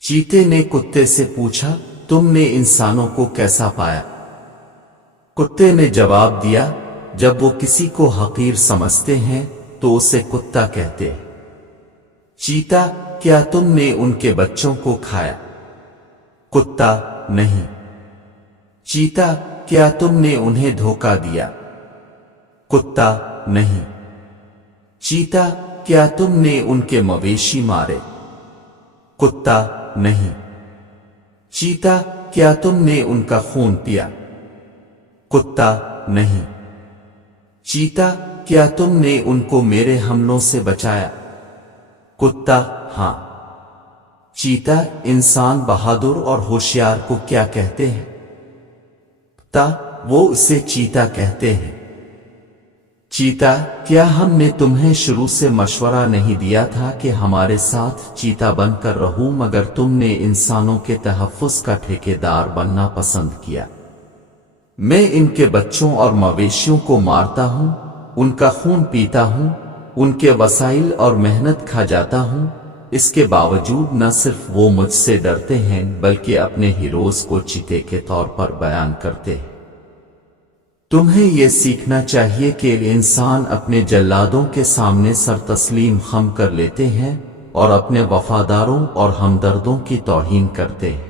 چیتے نے کتے سے پوچھا، تم نے انسانوں کو کیسا پایا؟ کتے نے جواب دیا، جب وہ کسی کو حقیر سمجھتے ہیں تو اسے کتا کہتے ہیں۔ چیتا، کیا تم نے ان کے بچوں کو کھایا؟ کتا، نہیں۔ چیتا، کیا تم نے انہیں دھوکہ دیا؟ کتا، نہیں۔ چیتا، کیا تم نے ان کے مویشی مارے؟ کتا، نہیں۔ چیتا، کیا تم نے ان کا خون پیا؟ کتا، نہیں۔ چیتا، کیا تم نے ان کو میرے حملوں سے بچایا؟ کتا، ہاں۔ چیتا، انسان بہادر اور ہوشیار کو کیا کہتے ہیں؟ کتا، وہ اسے چیتا کہتے ہیں۔ چیتا، کیا ہم نے تمہیں شروع سے مشورہ نہیں دیا تھا کہ ہمارے ساتھ چیتا بن کر رہو، مگر تم نے انسانوں کے تحفظ کا ٹھیکیدار بننا پسند کیا۔ میں ان کے بچوں اور مویشیوں کو مارتا ہوں، ان کا خون پیتا ہوں، ان کے وسائل اور محنت کھا جاتا ہوں، اس کے باوجود نہ صرف وہ مجھ سے ڈرتے ہیں بلکہ اپنے ہیروز کو چیتے کے طور پر بیان کرتے ہیں۔ تمہیں یہ سیکھنا چاہیے کہ انسان اپنے جلادوں کے سامنے سر تسلیم خم کر لیتے ہیں اور اپنے وفاداروں اور ہمدردوں کی توہین کرتے ہیں۔